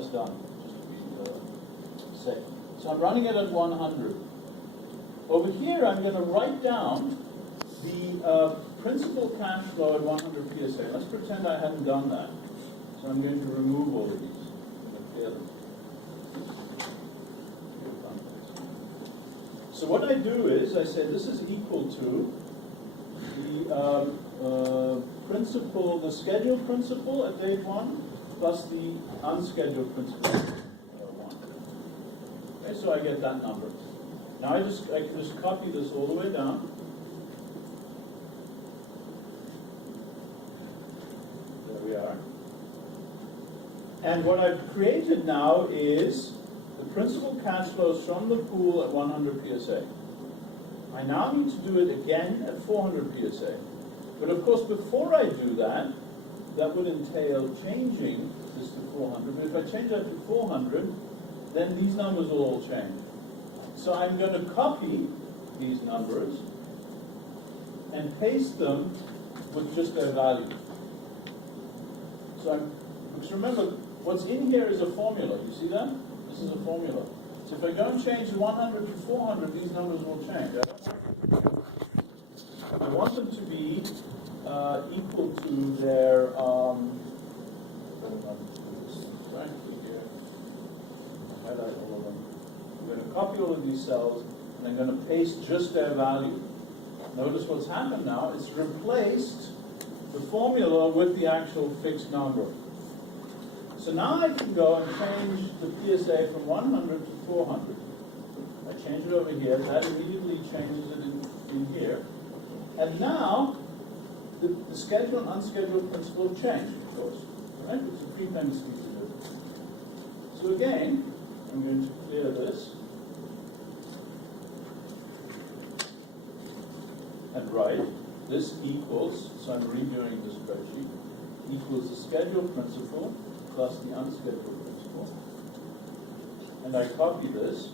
that's done, just to be safe. So I'm running it at 100. Over here, I'm going to write down the principal cash flow at 100 PSA. Let's pretend I hadn't done that. So I'm going to remove all of these and clear them. So what I do is I say this is equal to the principal, the scheduled principal at date 1 plus the unscheduled principal at 1. Okay, so I get that number. Now I can just copy this all the way down. There we are. And what I've created now is the principal cash flows from the pool at 100 PSA. I now need to do it again at 400 PSA. But of course, before I do that, that would entail changing this to 400. But if I change that to 400, then these numbers will all change. So I'm going to copy these numbers and paste them with just their values. So because remember, what's in here is a formula. You see that? This is a formula. So if I go and change 100 to 400, these numbers will change. I want them to be equal to their, highlight all of them. I'm going to copy all of these cells, and I'm going to paste just their value. Notice what's happened now. It's replaced the formula with the actual fixed number. So now I can go and change the PSA from 100 to 400. I change it over here. That immediately changes it in here. And now, the scheduled and unscheduled principal have changed, of course. Right? It's a prepayment speed derivative. So again, I'm going to clear this. And write, this equals, so I'm redoing the spreadsheet, equals the scheduled principal plus the unscheduled principal. And I copy this.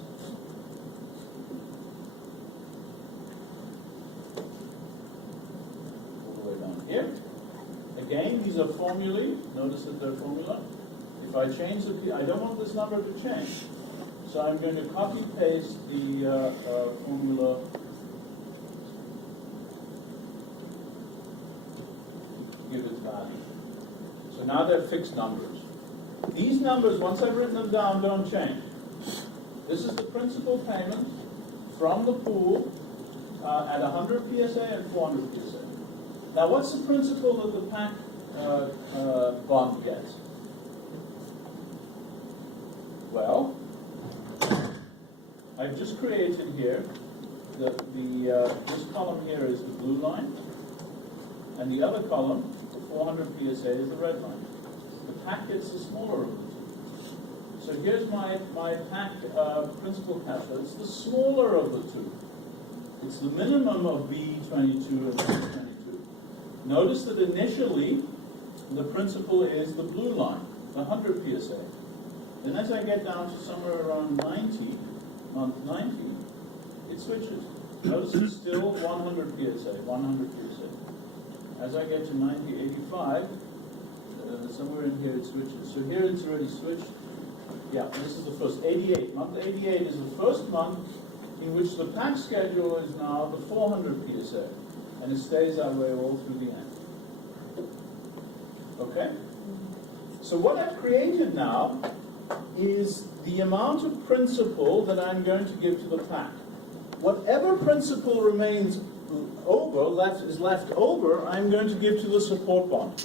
All the way down here. Again, these are formulae. Notice that they're formula. If I change the, I don't want this number to change. So I'm going to copy paste the formula. Give it value. So now they're fixed numbers. These numbers, once I've written them down, don't change. This is the principal payment from the pool at 100 PSA and 400 PSA. Now, what's the principal that the PAC bond gets? Well, I've just created here this column here is the blue line, and the other column, the 400 PSA, is the red line. The PAC gets the smaller of the two. So here's my PAC principal cash flow. It's the smaller of the two. It's the minimum of B22 and B22. Notice that initially, the principal is the blue line, the 100 PSA. Then as I get down to somewhere around 90, month 90, it switches. Notice it's still 100 PSA, 100 PSA. As I get to 90, 85, somewhere in here it switches. So here it's already switched. Yeah, this is the first, 88. Month 88 is the first month in which the PAC schedule is now the 400 PSA. And it stays that way all through the end. Okay? So what I've created now is the amount of principal that I'm going to give to the PAC. Whatever principal remains over, is left over, I'm going to give to the support bond.